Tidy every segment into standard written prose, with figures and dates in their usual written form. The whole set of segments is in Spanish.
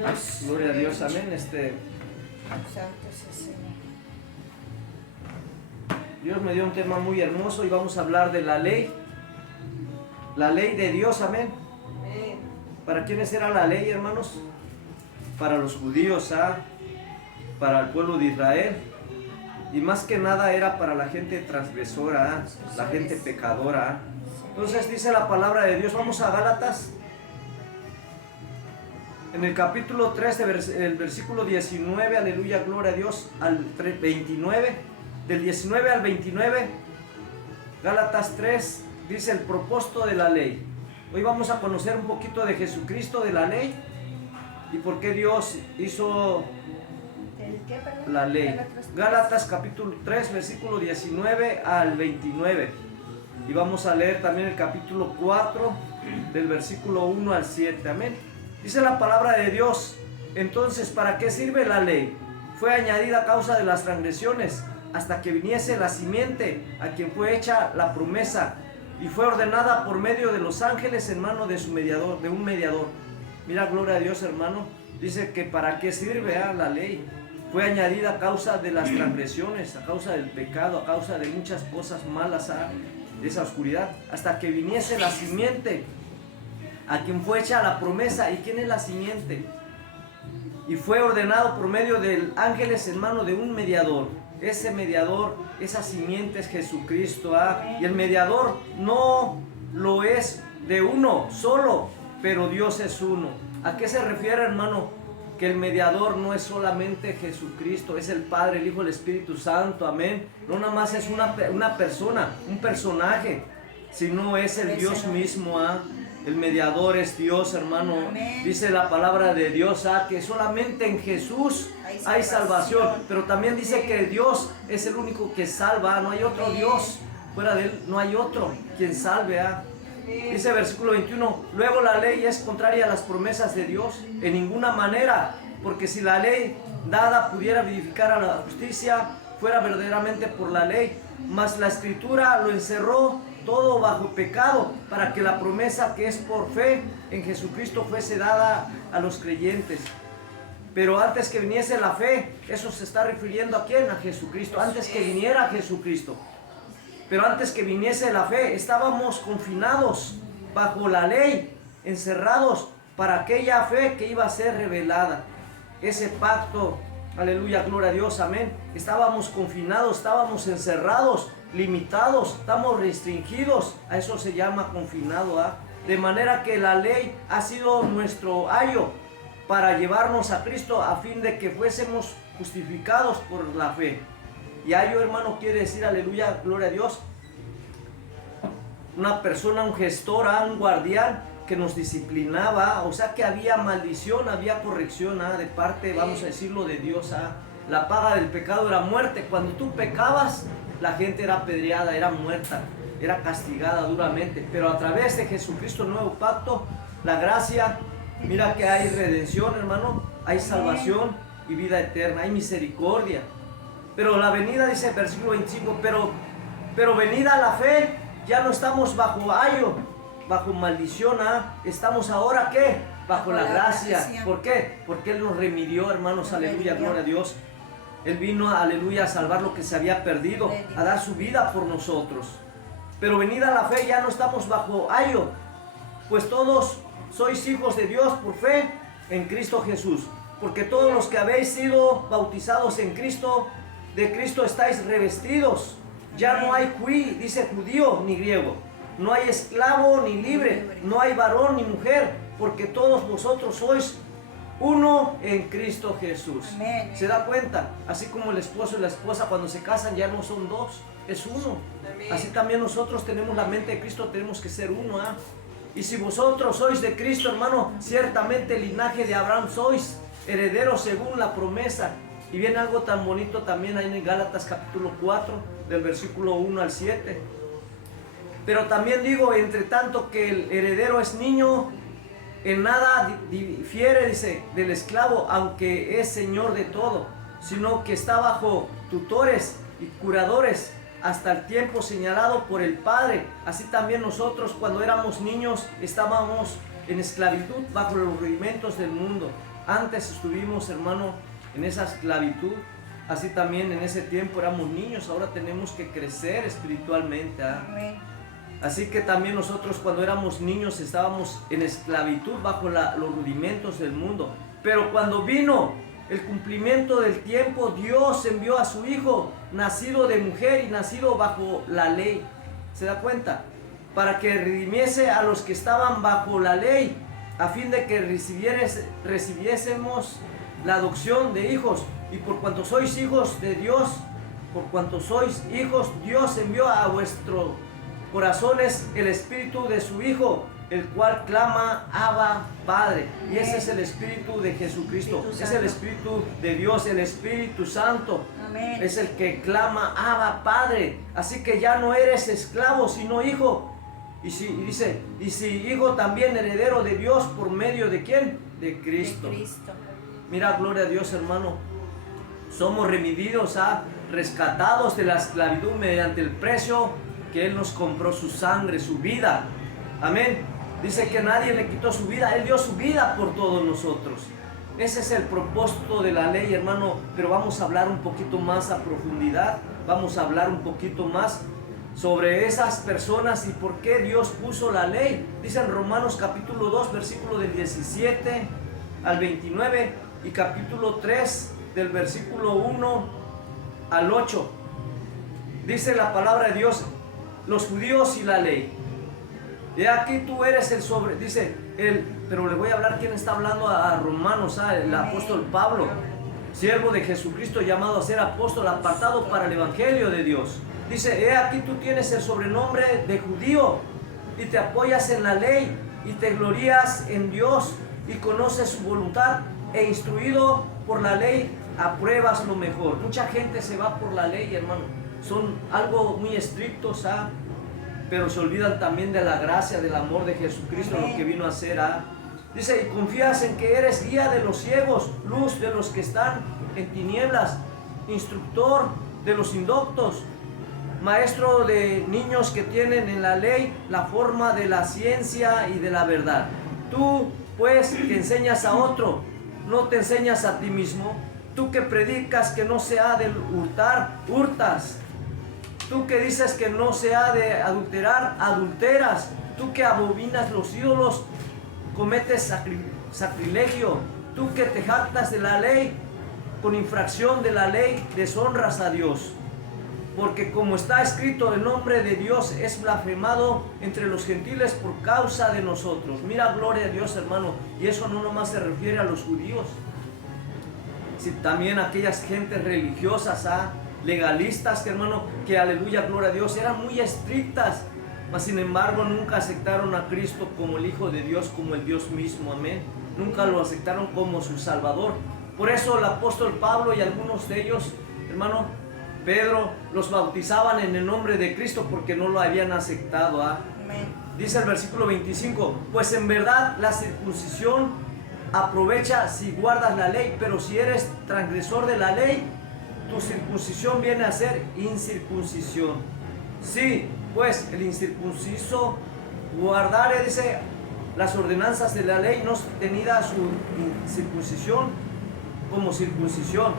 Dios. Gloria a Dios, amén. Santo es el Señor. Dios me dio un tema muy hermoso y vamos a hablar de la ley. La ley de Dios, amén. Amén. ¿Para quiénes era la ley, hermanos? Para los judíos, para el pueblo de Israel. Y más que nada era para la gente transgresora, la gente pecadora. Entonces dice la palabra de Dios. Vamos a Gálatas. En el capítulo 3, el versículo 19, aleluya, gloria a Dios, al 29, del 19 al 29, Gálatas 3, dice el propósito de la ley. Hoy vamos a conocer un poquito de Jesucristo, de la ley, y por qué Dios hizo la ley. Gálatas capítulo 3, versículo 19 al 29. Y vamos a leer también el capítulo 4, del versículo 1 al 7, amén. Dice la palabra de Dios: entonces, ¿para qué sirve la ley? Fue añadida a causa de las transgresiones, hasta que viniese la simiente, a quien fue hecha la promesa, y fue ordenada por medio de los ángeles en mano de su mediador, de un mediador. Mira, gloria a Dios, hermano. Dice que ¿para qué sirve la ley? Fue añadida a causa de las transgresiones, a causa del pecado, a causa de muchas cosas malas, de esa oscuridad, hasta que viniese la simiente, a quien fue hecha la promesa. ¿Y quién es la simiente? Y fue ordenado por medio de ángeles en mano de un mediador. Ese mediador, esa simiente es Jesucristo. Y el mediador no lo es de uno solo, pero Dios es uno. ¿A qué se refiere, hermano? Que el mediador no es solamente Jesucristo, es el Padre, el Hijo, el Espíritu Santo, amén. No nada más es una persona, un personaje, sino es el Dios mismo. El mediador es Dios, hermano. Amén. Dice la palabra de Dios que solamente en Jesús hay salvación. Pero también dice que Dios es el único que salva. No hay otro Amén. Dios. Fuera de Él no hay otro quien salve. Dice versículo 21. Luego la ley es contraria a las promesas de Dios en ninguna manera. Porque si la ley dada pudiera vivificar a la justicia, fuera verdaderamente por la ley. Mas la Escritura lo encerró todo bajo pecado, para que la promesa que es por fe en Jesucristo fuese dada a los creyentes. Pero antes que viniese la fe, eso se está refiriendo ¿a quién? A Jesucristo, antes que viniera Jesucristo. Pero antes que viniese la fe, estábamos confinados bajo la ley, encerrados para aquella fe que iba a ser revelada. Ese pacto, aleluya, gloria a Dios, amén. Estábamos confinados, estábamos encerrados, limitados, estamos restringidos. A eso se llama confinado. De manera que la ley ha sido nuestro ayo para llevarnos a Cristo, a fin de que fuésemos justificados por la fe. Y ayo, hermano, quiere decir, aleluya, gloria a Dios, una persona, un gestor, un guardián que nos disciplinaba. O sea que había maldición, había corrección de parte, vamos a decirlo, de Dios. La paga del pecado era muerte. Cuando tú pecabas, la gente era apedreada, era muerta, era castigada duramente. Pero a través de Jesucristo, nuevo pacto, la gracia, mira que hay redención, hermano, hay salvación y vida eterna, hay misericordia. Pero la venida, dice el versículo 25, pero venida la fe, ya no estamos bajo ayo, bajo maldición. Estamos ahora, ¿qué? Bajo la gracia. ¿Por qué? Porque Él nos remitió, hermanos, aleluya, gloria a Dios. Él vino, aleluya, a salvar lo que se había perdido, a dar su vida por nosotros. Pero venida la fe, ya no estamos bajo ayo, pues todos sois hijos de Dios por fe en Cristo Jesús. Porque todos los que habéis sido bautizados en Cristo, de Cristo estáis revestidos. Ya no hay dice judío ni griego, no hay esclavo ni libre, no hay varón ni mujer, porque todos vosotros sois uno en Cristo Jesús. Amén. ¿Se da cuenta? Así como el esposo y la esposa cuando se casan ya no son dos, es uno. Amén. Así también nosotros tenemos la mente de Cristo, tenemos que ser uno. Y si vosotros sois de Cristo, hermano, ciertamente el linaje de Abraham sois, herederos según la promesa. Y viene algo tan bonito también ahí en Gálatas capítulo 4, del versículo 1 al 7. Pero también digo, entre tanto que el heredero es niño, en nada difiere, dice, del esclavo, aunque es señor de todo, sino que está bajo tutores y curadores hasta el tiempo señalado por el Padre. Así también nosotros, cuando éramos niños, estábamos en esclavitud bajo los rudimentos del mundo. antes estuvimos, hermano, en esa esclavitud, así también en ese tiempo éramos niños, ahora tenemos que crecer espiritualmente. Amén. Así que también nosotros cuando éramos niños estábamos en esclavitud bajo los rudimentos del mundo. Pero cuando vino el cumplimiento del tiempo, Dios envió a su Hijo, nacido de mujer y nacido bajo la ley. ¿Se da cuenta? Para que redimiese a los que estaban bajo la ley, a fin de que recibiésemos la adopción de hijos. Y por cuanto sois hijos de Dios, por cuanto sois hijos, Dios envió a vuestros corazones el espíritu de su Hijo, el cual clama, Abba, Padre. Y ese es el espíritu de Jesucristo, es el espíritu de Dios, el Espíritu Santo. Amén. Es el que clama, Abba, Padre. Así que ya no eres esclavo, sino hijo. Y si hijo, también heredero de Dios, ¿por medio de quién? De Cristo. De Cristo. Mira, gloria a Dios, hermano. Somos remedidos, rescatados de la esclavitud mediante el precio que Él nos compró, su sangre, su vida. Amén. Dice que nadie le quitó su vida, Él dio su vida por todos nosotros. Ese es el propósito de la ley, hermano. Pero vamos a hablar un poquito más a profundidad. Vamos a hablar un poquito más sobre esas personas y por qué Dios puso la ley. Dice en Romanos capítulo 2, versículo del 17 al 29 y capítulo 3 del versículo 1 al 8. Dice la palabra de Dios, los judíos y la ley. Y aquí tú eres el sobre, dice él, pero le voy a hablar quién está hablando a Romanos, el apóstol Pablo, siervo de Jesucristo, llamado a ser apóstol, apartado para el evangelio de Dios. Dice, he aquí tú tienes el sobrenombre de judío y te apoyas en la ley y te glorías en Dios y conoces su voluntad e instruido por la ley apruebas lo mejor. Mucha gente se va por la ley, hermano. Son algo muy estrictos, pero se olvidan también de la gracia, del amor de Jesucristo, lo que vino a hacer. Dice, y confías en que eres guía de los ciegos, luz de los que están en tinieblas, instructor de los indoctos, maestro de niños que tienen en la ley la forma de la ciencia y de la verdad. Tú, pues, que enseñas a otro, no te enseñas a ti mismo. Tú que predicas que no se ha de hurtar, hurtas. Tú que dices que no se ha de adulterar, adulteras. Tú que abominas los ídolos, cometes sacrilegio. Tú que te jactas de la ley, con infracción de la ley, deshonras a Dios. Porque como está escrito, el nombre de Dios es blasfemado entre los gentiles por causa de nosotros. Mira, gloria a Dios, hermano. Y eso no nomás se refiere a los judíos, sino también a aquellas gentes religiosas, legalistas, hermano, que aleluya, gloria a Dios, eran muy estrictas, mas sin embargo nunca aceptaron a Cristo como el Hijo de Dios, como el Dios mismo, amén. Nunca lo aceptaron como su Salvador. Por eso el apóstol Pablo y algunos de ellos, hermano, Pedro, los bautizaban en el nombre de Cristo porque no lo habían aceptado. Amén. Dice el versículo 25, pues en verdad la circuncisión aprovecha si guardas la ley, pero si eres transgresor de la ley, tu circuncisión viene a ser incircuncisión. Sí, pues el incircunciso guardare, dice, las ordenanzas de la ley, no tenida su circuncisión como circuncisión.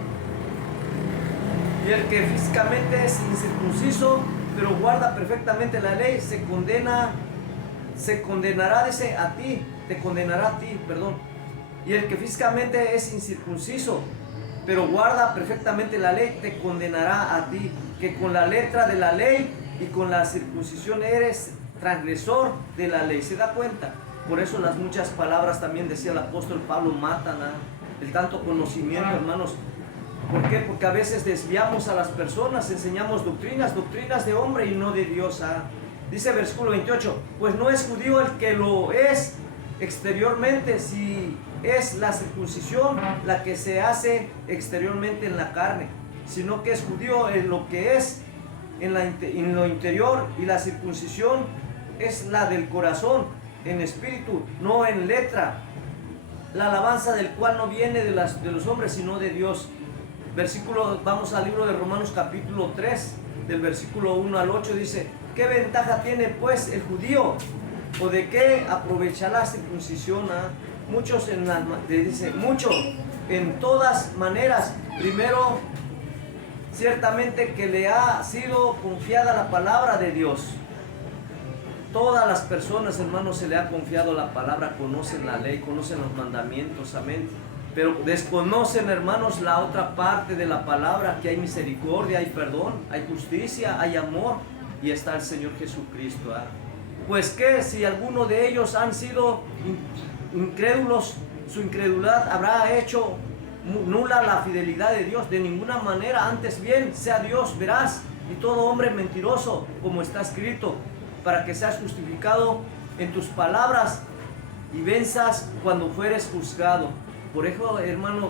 Y el que físicamente es incircunciso, pero guarda perfectamente la ley, se condenará, dice, a ti, te condenará a ti, perdón. Y el que físicamente es incircunciso, pero guarda perfectamente la ley, te condenará a ti, que con la letra de la ley y con la circuncisión eres transgresor de la ley. ¿Se da cuenta? Por eso las muchas palabras, también decía el apóstol Pablo, matan el tanto conocimiento, hermanos. ¿Por qué? Porque a veces desviamos a las personas, enseñamos doctrinas de hombre y no de Dios. Dice el versículo 28, pues no es judío el que lo es exteriormente, si es la circuncisión la que se hace exteriormente en la carne, sino que es judío en lo que es en lo interior, y la circuncisión es la del corazón, en espíritu, no en letra, la alabanza del cual no viene de los hombres, sino de Dios. Vamos al libro de Romanos capítulo 3, del versículo 1 al 8, dice, ¿qué ventaja tiene pues el judío? ¿O de qué aprovechará la circuncisión? Muchos dice, mucho, en todas maneras. Primero, ciertamente que le ha sido confiada la palabra de Dios. Todas las personas, hermanos, se le ha confiado la palabra, conocen la ley, conocen los mandamientos, amén. Pero desconocen, hermanos, la otra parte de la palabra, que hay misericordia, hay perdón, hay justicia, hay amor, y está el Señor Jesucristo. Pues que si alguno de ellos han sido incrédulos, su incredulidad habrá hecho nula la fidelidad de Dios. De ninguna manera, antes bien sea Dios veraz y todo hombre mentiroso, como está escrito, para que seas justificado en tus palabras y venzas cuando fueres juzgado. Por eso, hermano,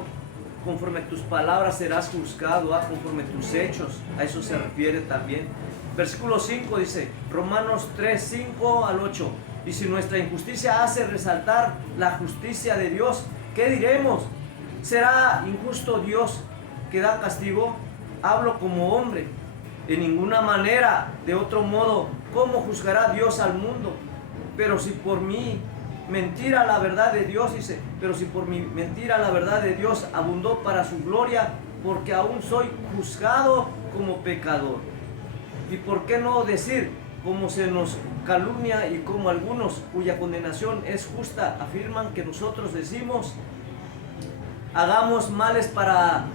conforme a tus palabras serás juzgado, conforme a tus hechos. A eso se refiere también. Versículo 5 dice, Romanos 3, 5 al 8. Y si nuestra injusticia hace resaltar la justicia de Dios, ¿qué diremos? ¿Será injusto Dios que da castigo? Hablo como hombre. De ninguna manera, de otro modo, ¿cómo juzgará Dios al mundo? Pero si por mi mentira la verdad de Dios, dice, pero si por mi mentira la verdad de Dios abundó para su gloria, porque aún soy juzgado como pecador. ¿Y por qué no decir, como se nos calumnia y como algunos cuya condenación es justa afirman que nosotros decimos, hagamos males para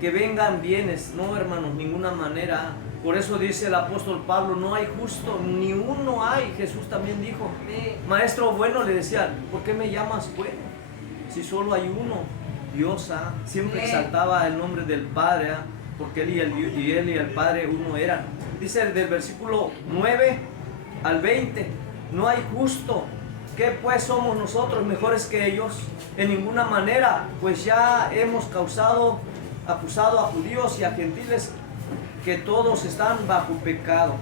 que vengan bienes? No, hermanos, ninguna manera. Por eso dice el apóstol Pablo, no hay justo, ni uno hay. Jesús también dijo, maestro bueno, le decían, ¿por qué me llamas bueno? Si solo hay uno, Dios. Siempre exaltaba el nombre del Padre, porque él y el Padre uno eran. Dice del versículo 9 al 20, no hay justo. ¿Qué pues somos nosotros mejores que ellos? En ninguna manera, pues ya hemos acusado a judíos y a gentiles, que todos están bajo pecado.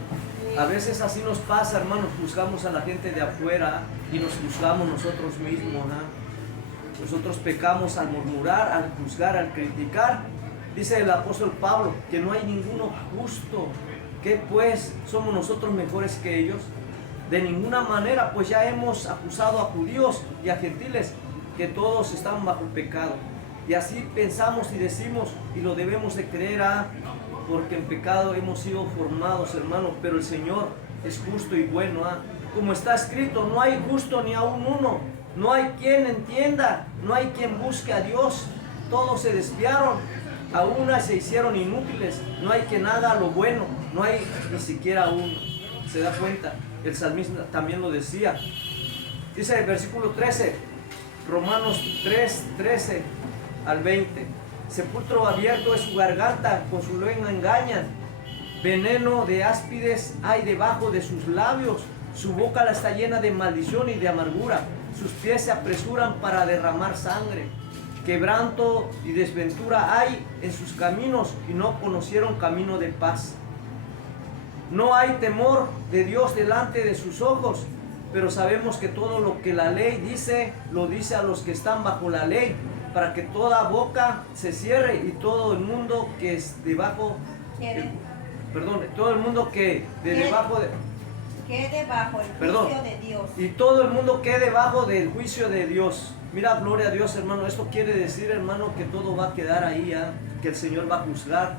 A veces así nos pasa, hermanos, juzgamos a la gente de afuera y nos juzgamos nosotros mismos. Nosotros pecamos al murmurar, al juzgar, al criticar. Dice el apóstol Pablo que no hay ninguno justo. ¿Qué pues somos nosotros mejores que ellos? De ninguna manera, pues ya hemos acusado a judíos y a gentiles, que todos están bajo pecado. Y así pensamos y decimos, y lo debemos de creer, porque en pecado hemos sido formados, hermanos. Pero el Señor es justo y bueno. Como está escrito, no hay justo ni aún uno. No hay quien entienda, no hay quien busque a Dios. Todos se desviaron, a una se hicieron inútiles. No hay quien haga lo bueno, no hay ni siquiera uno. ¿Se da cuenta? El salmista también lo decía. Dice el versículo 13, Romanos 3, 13 al 20. Sepulcro abierto es su garganta, con su lengua engañan. Veneno de áspides hay debajo de sus labios. Su boca la está llena de maldición y de amargura. Sus pies se apresuran para derramar sangre. Quebranto y desventura hay en sus caminos, y no conocieron camino de paz. No hay temor de Dios delante de sus ojos, pero sabemos que todo lo que la ley dice, lo dice a los que están bajo la ley, para que toda boca se cierre y todo el mundo que es debajo, todo el mundo que debajo de, quede bajo el juicio de Dios. Y todo el mundo quede bajo del juicio de Dios. Mira, gloria a Dios, hermano. Esto quiere decir, hermano, que todo va a quedar ahí, que el Señor va a juzgar.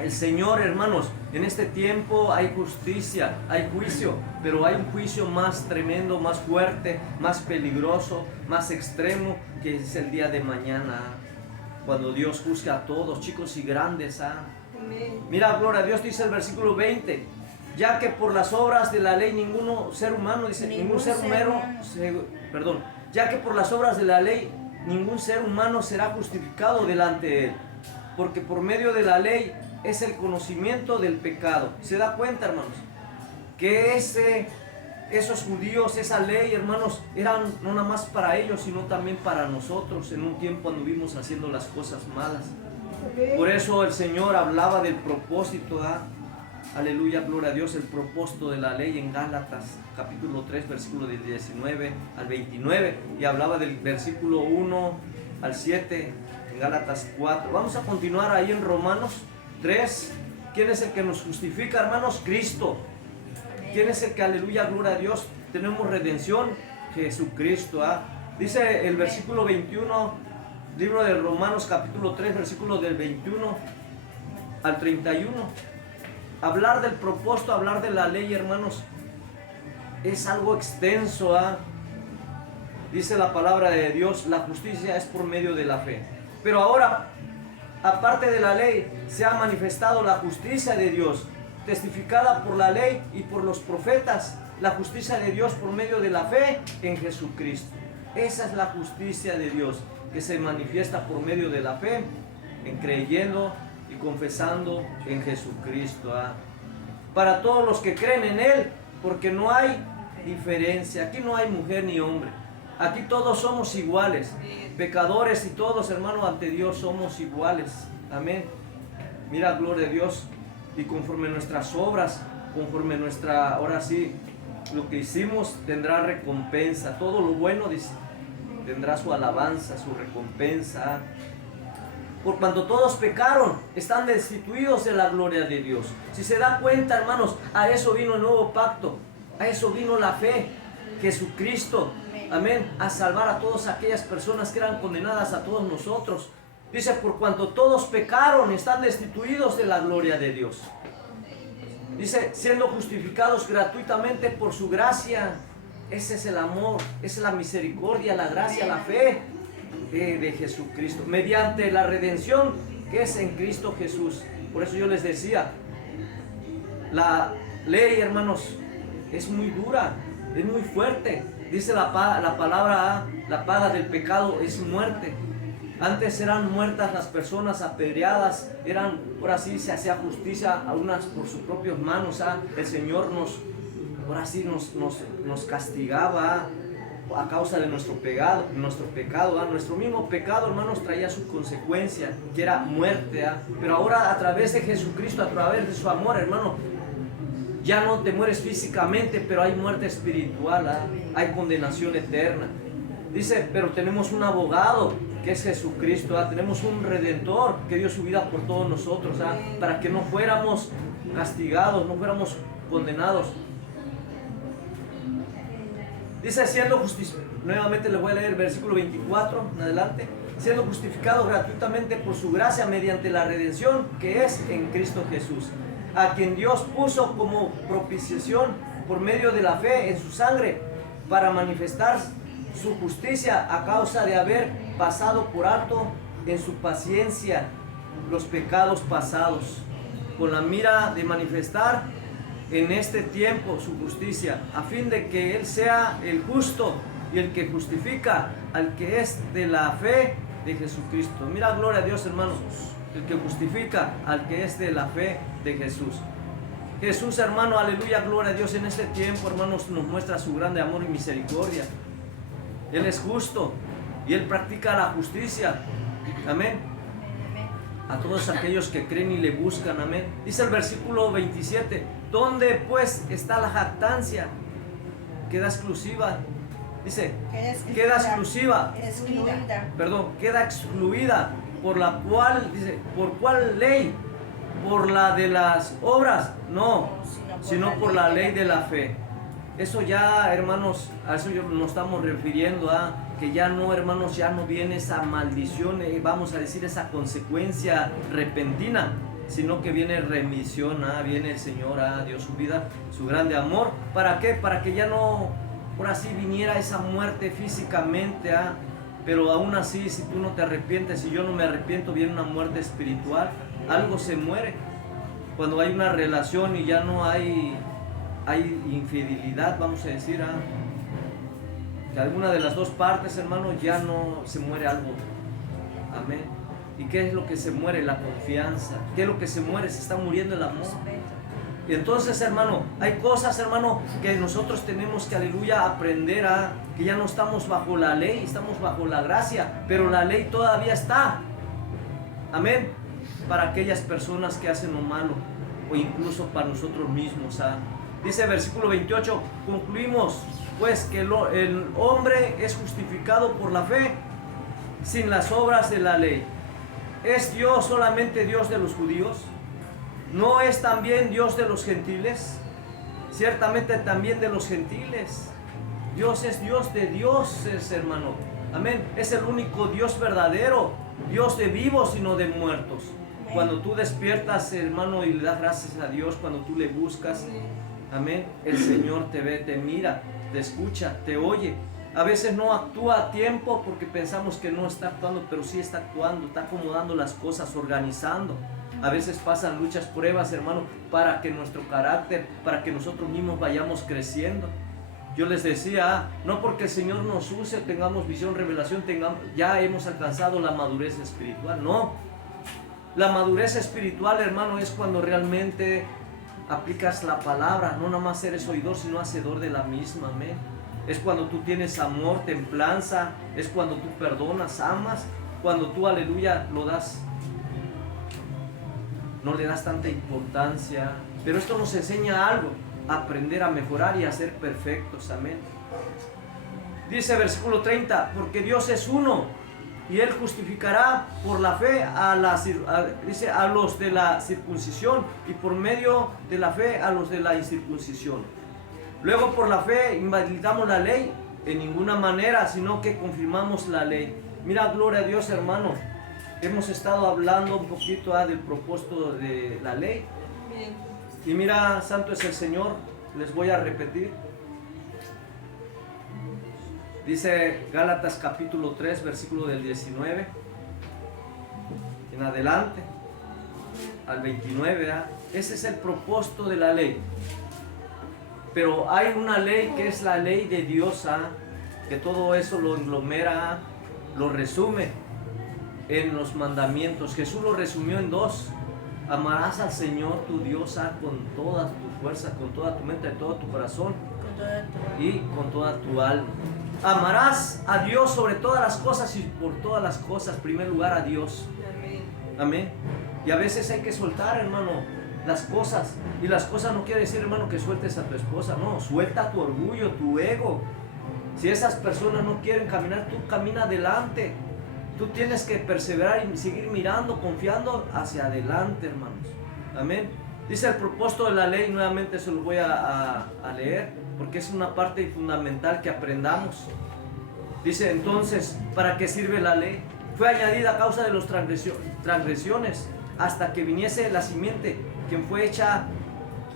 El Señor, hermanos, en este tiempo hay justicia, hay juicio, pero hay un juicio más tremendo, más fuerte, más peligroso, más extremo, que es el día de mañana, cuando Dios juzga a todos, chicos y grandes. Mira, gloria a Dios, dice el versículo 20, ya que por las obras de la ley ya que por las obras de la ley ningún ser humano será justificado delante de él, porque por medio de la ley es el conocimiento del pecado. ¿Se da cuenta, hermanos? Que esos judíos, esa ley, hermanos, eran no nada más para ellos, sino también para nosotros. En un tiempo anduvimos haciendo las cosas malas. Por eso el Señor hablaba del propósito, aleluya, gloria a Dios, el propósito de la ley en Gálatas, capítulo 3, versículo del 19 al 29, y hablaba del versículo 1 al 7, en Gálatas 4. Vamos a continuar ahí en Romanos 3. ¿Quién es el que nos justifica, hermanos? Cristo. ¿Quién es el que, aleluya, gloria a Dios, tenemos redención, Jesucristo. Dice el versículo 21, libro de Romanos capítulo 3, versículo del 21 al 31. Hablar del propósito, hablar de la ley, hermanos, es algo extenso. Dice la palabra de Dios, la justicia es por medio de la fe. Pero ahora, aparte de la ley, se ha manifestado la justicia de Dios, testificada por la ley y por los profetas. La justicia de Dios por medio de la fe en Jesucristo. Esa es la justicia de Dios, que se manifiesta por medio de la fe, en creyendo y confesando en Jesucristo. Para todos los que creen en Él, porque no hay diferencia. Aquí no hay mujer ni hombre. Aquí todos somos iguales, pecadores y todos, hermanos, ante Dios somos iguales. Amén. Mira, gloria a Dios. Y conforme nuestras obras, conforme nuestra, ahora sí, lo que hicimos tendrá recompensa. Todo lo bueno, dice, tendrá su alabanza, su recompensa. Por cuanto todos pecaron, están destituidos de la gloria de Dios. Si se da cuenta, hermanos, a eso vino el nuevo pacto. A eso vino la fe. Jesucristo, amén, a salvar a todas aquellas personas que eran condenadas, a todos nosotros. Dice, por cuanto todos pecaron, están destituidos de la gloria de Dios. Dice, siendo justificados gratuitamente por su gracia. Ese es el amor, esa es la misericordia, la gracia, la fe de Jesucristo, mediante la redención que es en Cristo Jesús. Por eso yo les decía, la ley, hermanos, es muy dura, es muy fuerte. Dice la palabra, la paga del pecado es muerte. Antes eran muertas las personas, apedreadas, ahora sí se hacía justicia a unas por sus propias manos. El Señor ahora sí nos castigaba a causa de nuestro pecado. Nuestro mismo pecado, hermanos, traía su consecuencia, que era muerte. Pero ahora, a través de Jesucristo, a través de su amor, hermano, ya no te mueres físicamente, pero hay muerte espiritual, hay condenación eterna. Dice, pero tenemos un abogado, que es Jesucristo, tenemos un Redentor que dio su vida por todos nosotros, para que no fuéramos castigados, no fuéramos condenados. Dice, siendo justificado, nuevamente les voy a leer el versículo 24 en adelante, siendo justificado gratuitamente por su gracia mediante la redención que es en Cristo Jesús, a quien Dios puso como propiciación por medio de la fe en su sangre, para manifestar su justicia a causa de haber pasado por alto en su paciencia los pecados pasados, con la mira de manifestar en este tiempo su justicia, a fin de que Él sea el justo y el que justifica al que es de la fe de Jesucristo. Mira, gloria a Dios, hermanos, el que justifica al que es de la fe de Jesús. Jesús, hermano, aleluya, gloria a Dios, en este tiempo, hermanos, nos muestra su grande amor y misericordia. Él es justo y Él practica la justicia. Amén. A todos aquellos que creen y le buscan. Amén. Dice el versículo 27. ¿Dónde pues está la jactancia? Queda exclusiva. Dice, queda exclusiva. Queda excluida. ¿Por la cual? Dice, ¿por cuál ley? ¿Por la de las obras? No, sino por la ley de la fe. Eso ya, hermanos, a eso nos estamos refiriendo, que ya no, hermanos, ya no viene esa maldición, vamos a decir, esa consecuencia repentina, sino que viene remisión, viene el Señor, dio su vida, su grande amor. ¿Para qué? Para que ya no, por así, viniera esa muerte físicamente, pero aún así, si tú no te arrepientes, si yo no me arrepiento, viene una muerte espiritual, algo se muere. Cuando hay una relación y ya no hay infidelidad, vamos a decir, que alguna de las dos partes, hermano, ya no se muere algo. Amén. ¿Y qué es lo que se muere? La confianza. ¿Qué es lo que se muere? Se está muriendo el amor. Y entonces, hermano, hay cosas, hermano, que nosotros tenemos que, aleluya, aprender que ya no estamos bajo la ley, estamos bajo la gracia, pero la ley todavía está. Amén. Para aquellas personas que hacen lo malo, o incluso para nosotros mismos. Dice versículo 28, concluimos pues que el hombre es justificado por la fe sin las obras de la ley. ¿Es Dios solamente Dios de los judíos? ¿No es también Dios de los gentiles? Ciertamente también de los gentiles. Dios es Dios de dioses, hermano. Amén. Es el único Dios verdadero, Dios de vivos y no de muertos. Cuando tú despiertas, hermano, y le das gracias a Dios, cuando tú le buscas, amén, el Señor te ve, te mira, te escucha, te oye. A veces no actúa a tiempo porque pensamos que no está actuando, pero sí está actuando, está acomodando las cosas, organizando. A veces pasan luchas, pruebas, hermano, para que nuestro carácter, para que nosotros mismos vayamos creciendo. Yo les decía, no porque el Señor nos use, tengamos visión, revelación, ya hemos alcanzado la madurez espiritual, no. La madurez espiritual, hermano, es cuando realmente aplicas la palabra, no nada más eres oidor, sino hacedor de la misma, amén. Es cuando tú tienes amor, templanza, es cuando tú perdonas, amas, cuando tú, aleluya, lo das, no le das tanta importancia. Pero esto nos enseña algo, aprender a mejorar y a ser perfectos, amén. Dice versículo 30, porque Dios es uno, y Él justificará por la fe a los de la circuncisión, y por medio de la fe a los de la incircuncisión. Luego por la fe invalidamos la ley en ninguna manera, sino que confirmamos la ley. Mira, gloria a Dios, hermano. Hemos estado hablando un poquito del propósito de la ley. Y mira, santo es el Señor. Les voy a repetir. Dice Gálatas capítulo 3, versículo del 19 en adelante al 29, ¿verdad? Ese es el propósito de la ley. Pero hay una ley que es la ley de Dios, que todo eso lo englomera, lo resume en los mandamientos. Jesús lo resumió en dos: amarás al Señor tu Dios con toda tu fuerza, con toda tu mente, todo tu corazón y con toda tu alma. Amarás a Dios sobre todas las cosas y por todas las cosas, en primer lugar a Dios. Amén. Y a veces hay que soltar, hermano, las cosas. Y las cosas no quiere decir, hermano, que sueltes a tu esposa. No, suelta tu orgullo, tu ego. Si esas personas no quieren caminar, tú camina adelante. Tú tienes que perseverar y seguir mirando, confiando hacia adelante, hermanos. Amén. Dice el propósito de la ley, nuevamente se lo voy a leer, porque es una parte fundamental que aprendamos. Dice entonces, ¿para qué sirve la ley? Fue añadida a causa de las transgresiones, hasta que viniese la simiente, quien fue hecha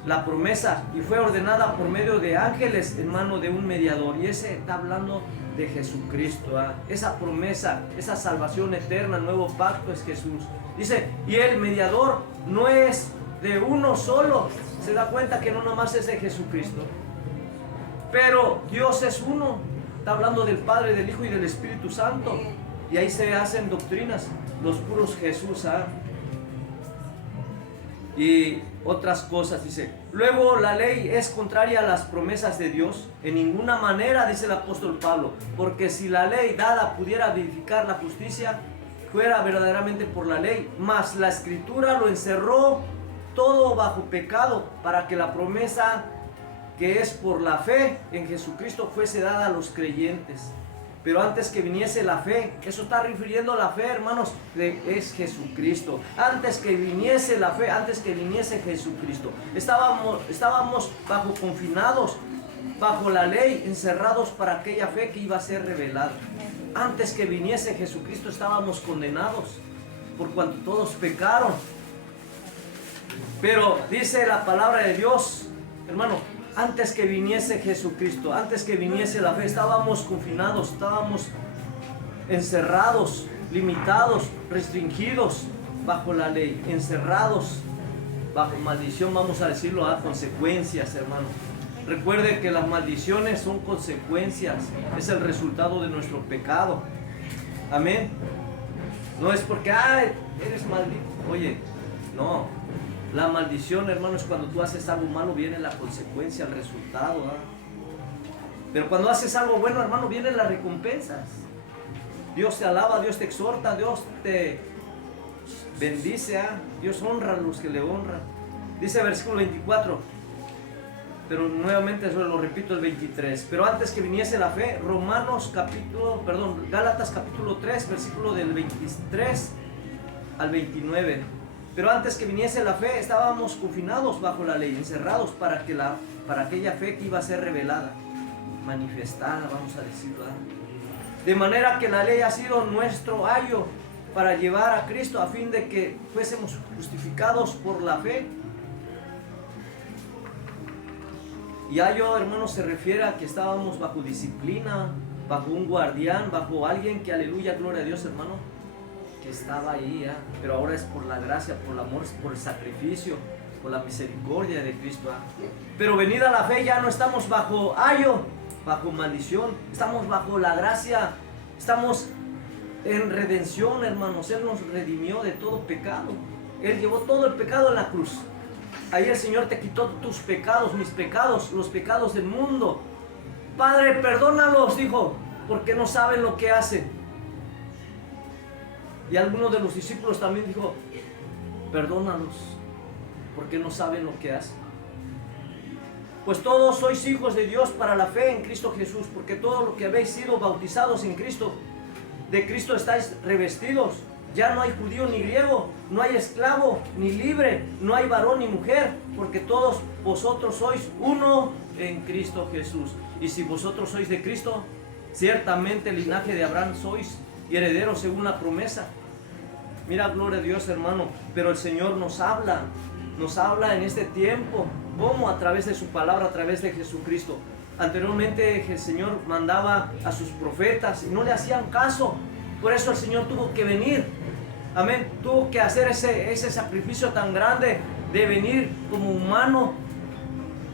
la promesa, y fue ordenada por medio de ángeles en mano de un mediador. Y ese está hablando de Jesucristo, esa promesa, esa salvación eterna, el nuevo pacto es Jesús. Dice, y el mediador no es de uno solo. Se da cuenta que no nomás es de Jesucristo, pero Dios es uno. Está hablando del Padre, del Hijo y del Espíritu Santo. Y ahí se hacen doctrinas, los puros Jesús, y otras cosas. Dice, luego la ley es contraria a las promesas de Dios en ninguna manera, dice el apóstol Pablo, porque si la ley dada pudiera verificar la justicia, fuera verdaderamente por la ley, mas la escritura lo encerró todo bajo pecado, para que la promesa que es por la fe en Jesucristo fuese dada a los creyentes. Pero antes que viniese la fe, eso está refiriendo a la fe, hermanos, es Jesucristo. Antes que viniese la fe, antes que viniese Jesucristo, estábamos bajo confinados, bajo la ley, encerrados para aquella fe que iba a ser revelada. Antes que viniese Jesucristo estábamos condenados, por cuanto todos pecaron. Pero dice la palabra de Dios, hermano, antes que viniese Jesucristo, antes que viniese la fe, estábamos confinados, estábamos encerrados, limitados, restringidos bajo la ley, encerrados bajo maldición, vamos a decirlo, a consecuencias, hermano. Recuerde que las maldiciones son consecuencias, es el resultado de nuestro pecado. Amén. No es porque, eres maldito. Oye, no. La maldición, hermano, es cuando tú haces algo malo, viene la consecuencia, el resultado. Pero cuando haces algo bueno, hermano, vienen las recompensas. Dios te alaba, Dios te exhorta, Dios te bendice. Dios honra a los que le honran. Dice el versículo 24, pero nuevamente lo repito, el 23. Pero antes que viniese la fe, Gálatas capítulo 3, versículo del 23 al 29. Pero antes que viniese la fe, estábamos confinados bajo la ley, encerrados para aquella fe que iba a ser revelada. manifestada, vamos a decirlo, ¿verdad? De manera que la ley ha sido nuestro ayo para llevar a Cristo a fin de que fuésemos justificados por la fe. Y ayo, hermanos, se refiere a que estábamos bajo disciplina, bajo un guardián, bajo alguien que, aleluya, gloria a Dios, hermano, que estaba ahí, ¿eh? Pero ahora es por la gracia, por el amor, por el sacrificio, por la misericordia de Cristo, ¿eh? Pero venida la fe ya no estamos bajo ayo, bajo maldición, estamos bajo la gracia, estamos en redención, hermanos. Él nos redimió de todo pecado, Él llevó todo el pecado en la cruz. Ahí el Señor te quitó tus pecados, mis pecados, los pecados del mundo. Padre, perdónalos, dijo, porque no saben lo que hacen. Y algunos de los discípulos también dijo, perdónalos, porque no saben lo que hacen. Pues todos sois hijos de Dios para la fe en Cristo Jesús, porque todo lo que habéis sido bautizados en Cristo, de Cristo estáis revestidos. Ya no hay judío ni griego, no hay esclavo ni libre, no hay varón ni mujer, porque todos vosotros sois uno en Cristo Jesús. Y si vosotros sois de Cristo, ciertamente el linaje de Abraham sois y herederos según la promesa. Mira, gloria a Dios, hermano, pero el Señor nos habla en este tiempo. ¿Cómo? A través de su palabra, a través de Jesucristo. Anteriormente el Señor mandaba a sus profetas y no le hacían caso. Por eso el Señor tuvo que venir. Amén. Tuvo que hacer ese sacrificio tan grande de venir como humano,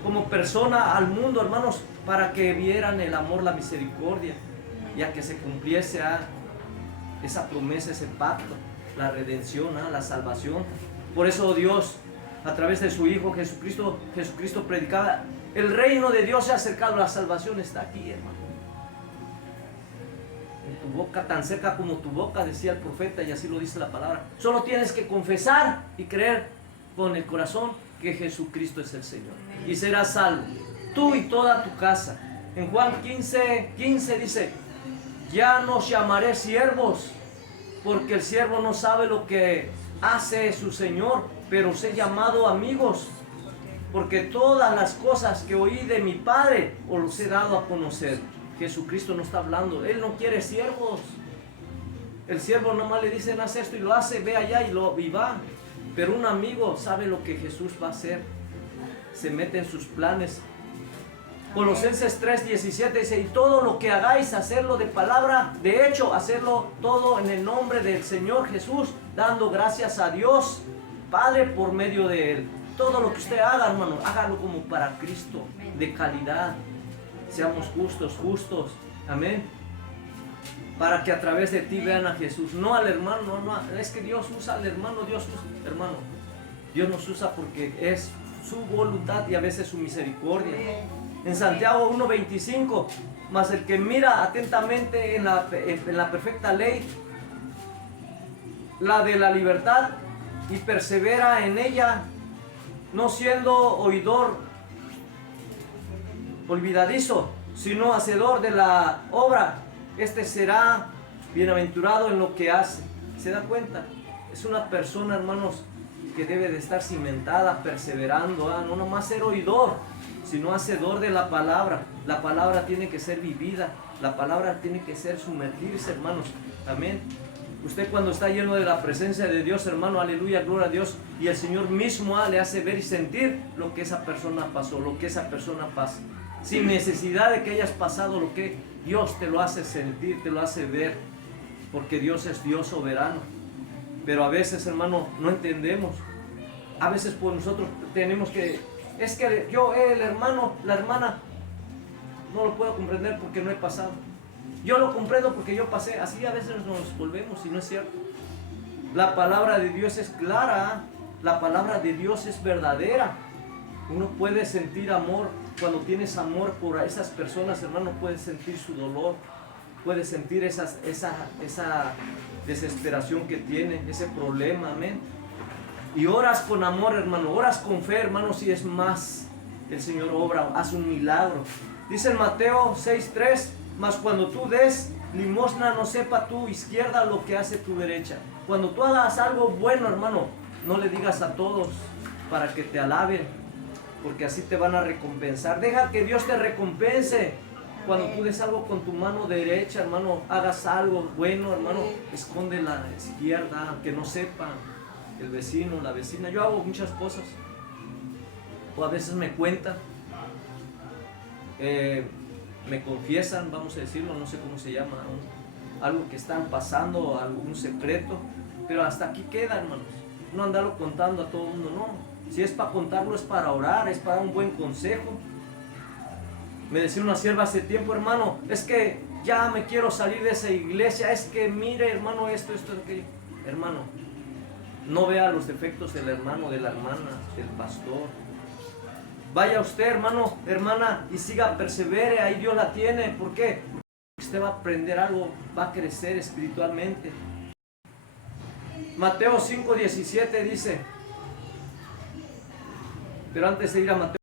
como persona al mundo, hermanos, para que vieran el amor, la misericordia, y a que se cumpliese esa promesa, ese pacto, la redención, la salvación. Por eso Dios, a través de su Hijo Jesucristo predicaba: el reino de Dios se ha acercado, la salvación está aquí, hermano. En tu boca, tan cerca como tu boca, decía el profeta, y así lo dice la palabra. Solo tienes que confesar y creer con el corazón que Jesucristo es el Señor, y serás salvo, tú y toda tu casa. En Juan 15 dice: ya no os llamaré siervos, porque el siervo no sabe lo que hace su Señor, pero os he llamado amigos, porque todas las cosas que oí de mi Padre os los he dado a conocer. Jesucristo no está hablando, Él no quiere siervos. El siervo nomás le dicen: haz esto y lo hace, ve allá y va. Pero un amigo sabe lo que Jesús va a hacer, se mete en sus planes. Colosenses 3:17 dice: y todo lo que hagáis, hacerlo de palabra, de hecho, hacerlo todo en el nombre del Señor Jesús, dando gracias a Dios Padre por medio de Él. Todo lo que usted haga, hermano, hágalo como para Cristo, de calidad. Seamos justos, amén, para que a través de ti vean a Jesús, no al hermano. No, es que Dios usa al hermano, hermano, Dios nos usa porque es su voluntad y a veces su misericordia. En Santiago 1:25, mas el que mira atentamente en la perfecta ley, la de la libertad, y persevera en ella, no siendo oidor olvidadizo, sino hacedor de la obra, este será bienaventurado en lo que hace. ¿Se da cuenta? Es una persona, hermanos, que debe de estar cimentada, perseverando, no nomás ser oidor, sino hacedor de la palabra. La palabra tiene que ser vivida, la palabra tiene que ser sumergirse, hermanos, amén. Usted cuando está lleno de la presencia de Dios, hermano, aleluya, gloria a Dios, y el Señor mismo le hace ver y sentir lo que esa persona pasó, lo que esa persona pasa, sin necesidad de que hayas pasado lo que Dios te lo hace sentir, te lo hace ver, porque Dios es Dios soberano. Pero a veces, hermano, no entendemos. A veces por nosotros tenemos que, es que yo, el hermano, la hermana, no lo puedo comprender porque no he pasado. Yo lo comprendo porque yo pasé. Así a veces nos volvemos y no es cierto. La palabra de Dios es clara, la palabra de Dios es verdadera. Uno puede sentir amor. Cuando tienes amor por esas personas, hermano, puedes sentir su dolor, puedes sentir esa desesperación que tiene, ese problema, amén. Y oras con amor, hermano, oras con fe, hermano, si es más, el Señor obra, hace un milagro. Dice en Mateo 6:3, mas cuando tú des limosna, no sepa tu izquierda lo que hace tu derecha. Cuando tú hagas algo bueno, hermano, no le digas a todos para que te alaben, porque así te van a recompensar. Deja que Dios te recompense cuando tú des algo con tu mano derecha, hermano, hagas algo bueno, hermano, esconde la izquierda, que no sepa el vecino, la vecina. Yo hago muchas cosas, o a veces me cuentan, me confiesan, vamos a decirlo, no sé cómo se llama, algo que están pasando, algún secreto, pero hasta aquí queda, hermanos. No andarlo contando a todo el mundo, no. Si es para contarlo, es para orar, es para un buen consejo. Me decía una sierva hace tiempo, hermano, es que ya me quiero salir de esa iglesia, es que mire, hermano, esto, aquello. Hermano, no vea los defectos del hermano, de la hermana, del pastor. Vaya usted, hermano, hermana, y siga, persevere, ahí Dios la tiene. ¿Por qué? Porque usted va a aprender algo, va a crecer espiritualmente. Mateo 5:17 dice, pero antes de ir a Mateo